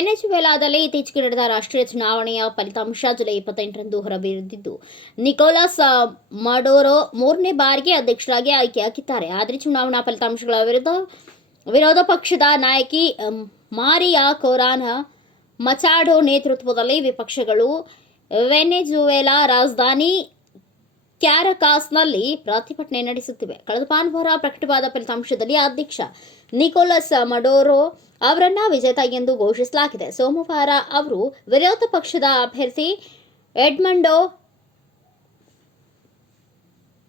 ಅಮೆರಿಕಾದಲ್ಲಿ ಇತ್ತೀಚೆಗೆ ನಡೆದ ರಾಷ್ಟ್ರೀಯ ಚುನಾವಣೆಯ ಫಲಿತಾಂಶ ಜುಲೈ ಇಪ್ಪತ್ತೆಂಟರಂದು ಹೊರಬಿದ್ದಿದ್ದು ನಿಕೋಲಸ್ ಮಡೋರೋ ಮೂರನೇ ಬಾರಿಗೆ ಅಧ್ಯಕ್ಷರಾಗಿ ಆಯ್ಕೆಯಾಗಿದ್ದಾರೆ. ಆದರೆ ಚುನಾವಣಾ ಫಲಿತಾಂಶಗಳ ವಿರುದ್ಧ ವಿರೋಧ ಪಕ್ಷದ ನಾಯಕಿ ಮಾರಿಯಾ ಕೊರಾನ ಮಚಾಡೋ ನೇತೃತ್ವದಲ್ಲಿ ವಿಪಕ್ಷಗಳು ವೆನೆಜುವೆಲಾ ರಾಜಧಾನಿ ಕ್ಯಾರಕಾಸ್ನಲ್ಲಿ ಪ್ರತಿಭಟನೆ ನಡೆಸುತ್ತಿವೆ. ಕಳೆದ ಭಾನುವಾರ ಪ್ರಕಟವಾದ ಫಲಿತಾಂಶದಲ್ಲಿ ಅಧ್ಯಕ್ಷ ನಿಕೋಲಸ್ ಮಡೋರೋ ಅವರನ್ನ ವಿಜೇತ ಎಂದು ಘೋಷಿಸಲಾಗಿದೆ. ಸೋಮವಾರ ಅವರು ವಿರೋಧ ಪಕ್ಷದ ಅಭ್ಯರ್ಥಿ ಎಡ್ಮಂಡೋ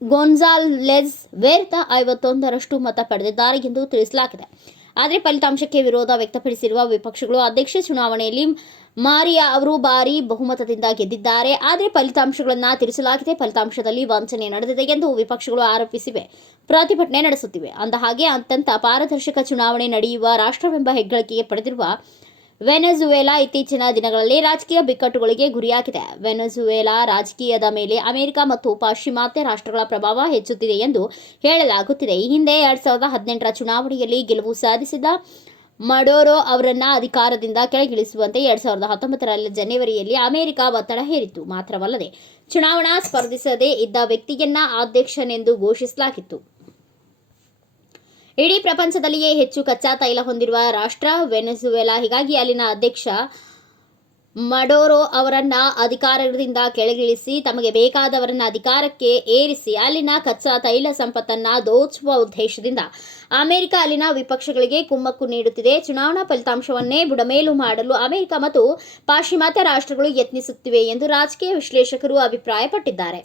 ಗೊಂಜಾಲೆಸ್ ವಿರುದ್ಧ ಐವತ್ತೊಂದರಷ್ಟು ಮತ ಪಡೆದಿದ್ದಾರೆ ಎಂದು ತಿಳಿಸಲಾಗಿದೆ. ಆದರೆ ಫಲಿತಾಂಶಕ್ಕೆ ವಿರೋಧ ವ್ಯಕ್ತಪಡಿಸಿರುವ ವಿಪಕ್ಷಗಳು ಅಧ್ಯಕ್ಷ ಚುನಾವಣೆಯಲ್ಲಿ ಮಾರಿಯಾ ಅವರು ಭಾರಿ ಬಹುಮತದಿಂದ ಗೆದ್ದಿದ್ದಾರೆ. ಆದರೆ ಫಲಿತಾಂಶಗಳನ್ನು ತಿಳಿಸಲಾಗಿದೆ. ಫಲಿತಾಂಶದಲ್ಲಿ ವಂಚನೆ ನಡೆದಿದೆ ಎಂದು ವಿಪಕ್ಷಗಳು ಆರೋಪಿಸಿವೆ. ಪ್ರತಿಭಟನೆ ನಡೆಸುತ್ತಿವೆ. ಅಂದಹಾಗೆ ಅತ್ಯಂತ ಪಾರದರ್ಶಕ ಚುನಾವಣೆ ನಡೆಯುವ ರಾಷ್ಟ್ರವೆಂಬ ಹೆಗ್ಗಳಿಕೆಗೆ ಪಡೆದಿರುವ ವೆನೆಜುವೆಲಾ ಇತ್ತೀಚಿನ ದಿನಗಳಲ್ಲಿ ರಾಜಕೀಯ ಬಿಕ್ಕಟ್ಟುಗಳಿಗೆ ಗುರಿಯಾಗಿದೆ. ವೆನೆಜುವೆಲಾ ರಾಜಕೀಯದ ಮೇಲೆ ಅಮೆರಿಕ ಮತ್ತು ಪಾಶ್ಚಿಮಾತ್ಯ ರಾಷ್ಟ್ರಗಳ ಪ್ರಭಾವ ಹೆಚ್ಚುತ್ತಿದೆ ಎಂದು ಹೇಳಲಾಗುತ್ತಿದೆ. ಈ ಹಿಂದೆ ಎರಡ್ ಸಾವಿರದ ಹದಿನೆಂಟರ ಚುನಾವಣೆಯಲ್ಲಿ ಗೆಲುವು ಸಾಧಿಸಿದ ಮಡೋರೋ ಅವರನ್ನ ಅಧಿಕಾರದಿಂದ ಕೆಳಗಿಳಿಸುವಂತೆ ಎರಡ್ ಸಾವಿರದ ಹತ್ತೊಂಬತ್ತರಲ್ಲಿ ಜನವರಿಯಲ್ಲಿ ಅಮೆರಿಕ ಒತ್ತಡ ಹೇರಿತ್ತು. ಮಾತ್ರವಲ್ಲದೆ, ಚುನಾವಣಾ ಸ್ಪರ್ಧಿಸದೇ ಇದ್ದ ವ್ಯಕ್ತಿಯನ್ನ ಅಧ್ಯಕ್ಷನೆಂದು ಘೋಷಿಸಲಾಗಿತ್ತು. ಇಡೀ ಪ್ರಪಂಚದಲ್ಲಿಯೇ ಹೆಚ್ಚು ಕಚ್ಚಾ ತೈಲ ಹೊಂದಿರುವ ರಾಷ್ಟ್ರ ವೆನೆಜುವೆಲಾ. ಹೀಗಾಗಿ ಅಲ್ಲಿನ ಅಧ್ಯಕ್ಷ ಮಡೋರೋ ಅವರನ್ನ ಅಧಿಕಾರದಿಂದ ಕೆಳಗಿಳಿಸಿ, ತಮಗೆ ಬೇಕಾದವರನ್ನ ಅಧಿಕಾರಕ್ಕೆ ಏರಿಸಿ, ಅಲ್ಲಿನ ಕಚ್ಚಾ ತೈಲ ಸಂಪತ್ತನ್ನ ದೋಚುವ ಉದ್ದೇಶದಿಂದ ಅಮೆರಿಕ ಅಲ್ಲಿನ ವಿಪಕ್ಷಗಳಿಗೆ ಕುಮ್ಮಕ್ಕು ನೀಡುತ್ತಿದೆ. ಚುನಾವಣಾ ಫಲಿತಾಂಶವನ್ನೇ ಬುಡಮೇಲು ಮಾಡಲು ಅಮೆರಿಕ ಮತ್ತು ಪಾಶ್ಚಿಮಾತ್ಯ ರಾಷ್ಟ್ರಗಳು ಯತ್ನಿಸುತ್ತಿವೆ ಎಂದು ರಾಜಕೀಯ ವಿಶ್ಲೇಷಕರು ಅಭಿಪ್ರಾಯಪಟ್ಟಿದ್ದಾರೆ.